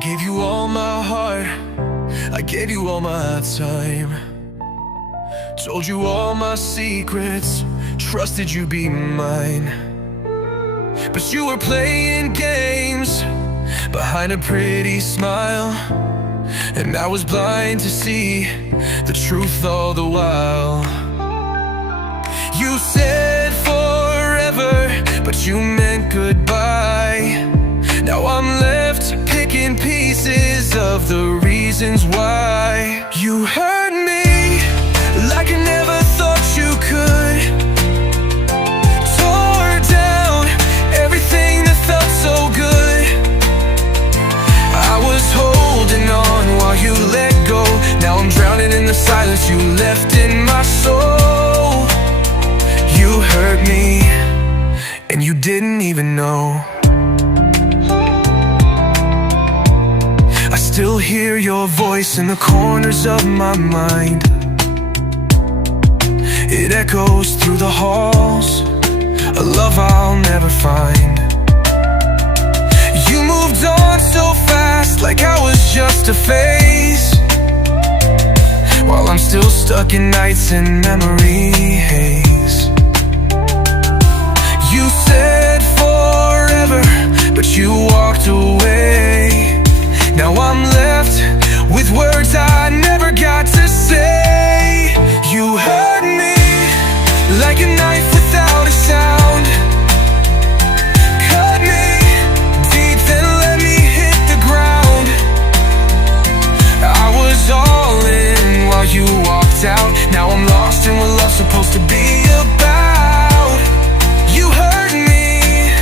gave you all my heart, I gave you all my time. Told you all my secrets, trusted you be mine. But you were playing games behind a pretty smile, and I was blind to see the truth all the while. You said forever, but you meant goodbye. Now I'm left picking pieces of the reasons why. You hurt me like I never thought you could. Tore down everything that felt so good. I was holding on while you let go. Now I'm drowning in the silence you left in my soul. You hurt me, and you didn't even know. I still hear your voice in the corners of my mind. It echoes through the halls, a love I'll never find. You moved on so fast, like I was just a phase, while I'm still stuck in nights and memory haze. You said forever, but you walked away. Now I'm left with words I never got to say. You hurt me like a knife without a sound. Cut me deep, then let me hit the ground. I was all in while you walked out. Now I'm lost in what love's supposed to be about. You hurt me,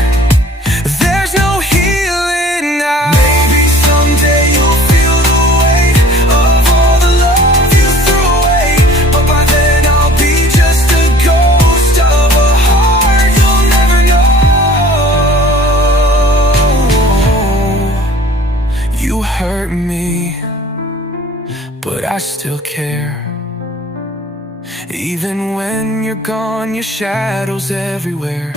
there's no healing now. Maybe someday you'll feel the weight of all the love you threw away, but by then I'll be just a ghost of a heart you'll never know. You hurt me, but I still care. Even when you're gone, your shadow's everywhere.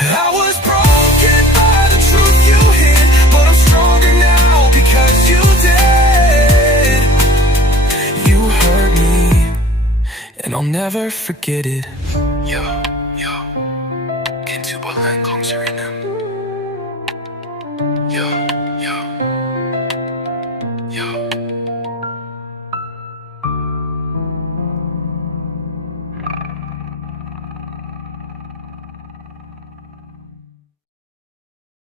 I was broken by the truth you hid, but I'm stronger now because you did. You hurt me, and I'll never forget it. Yo, yo, kentuba lang kong sarili.